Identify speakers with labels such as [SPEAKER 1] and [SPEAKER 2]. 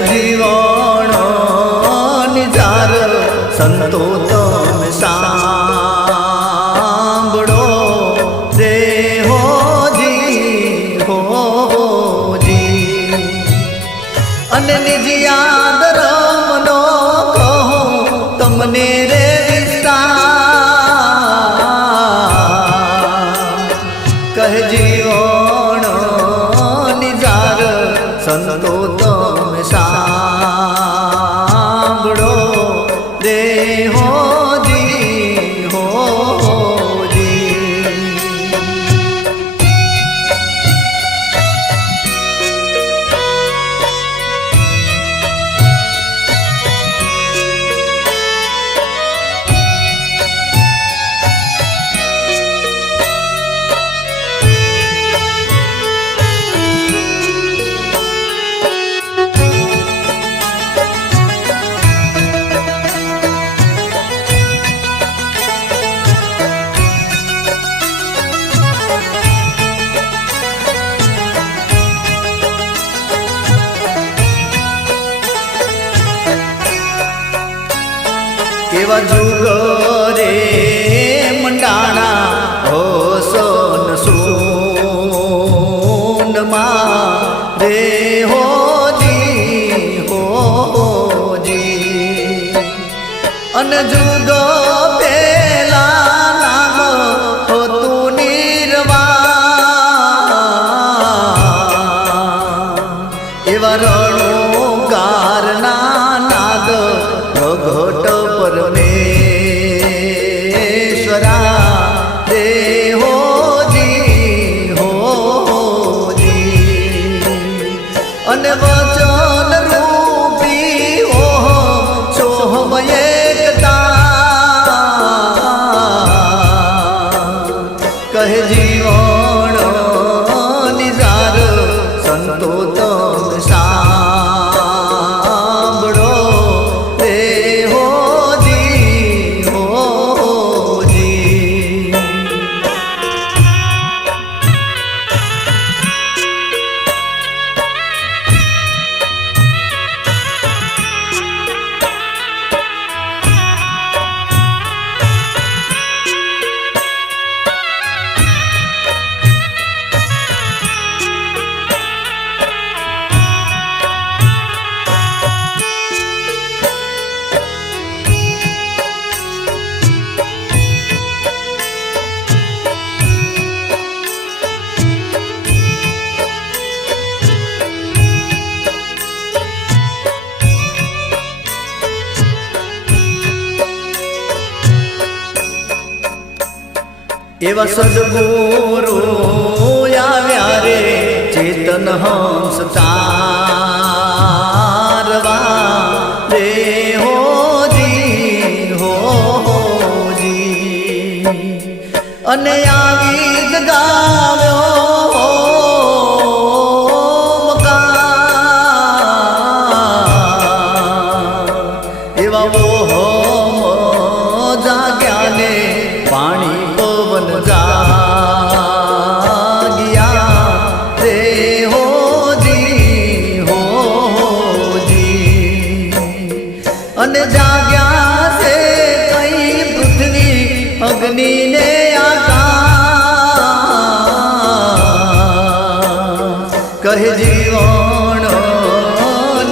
[SPEAKER 1] જીવણ નિજાર સંતો તમે સાંભળો. રે હો જી હો જી. અને નિજી યાદ રમનો કહો, તમને રે કહે જીવણ નિજાર તમે એવા રણો ગારના નાદ ભગટ અને વચન રૂપી ઓહ સોહમ એકતા. કહે જીવણ એવા સદગુરુ આવ્યા રે, ચેતન હંસ તારવા રે હોજી હોજી અને આવી જ ગાવ્યો એવા ઓહો पवन जा हो जी हो जी। से अग्नि ने आका कहे जी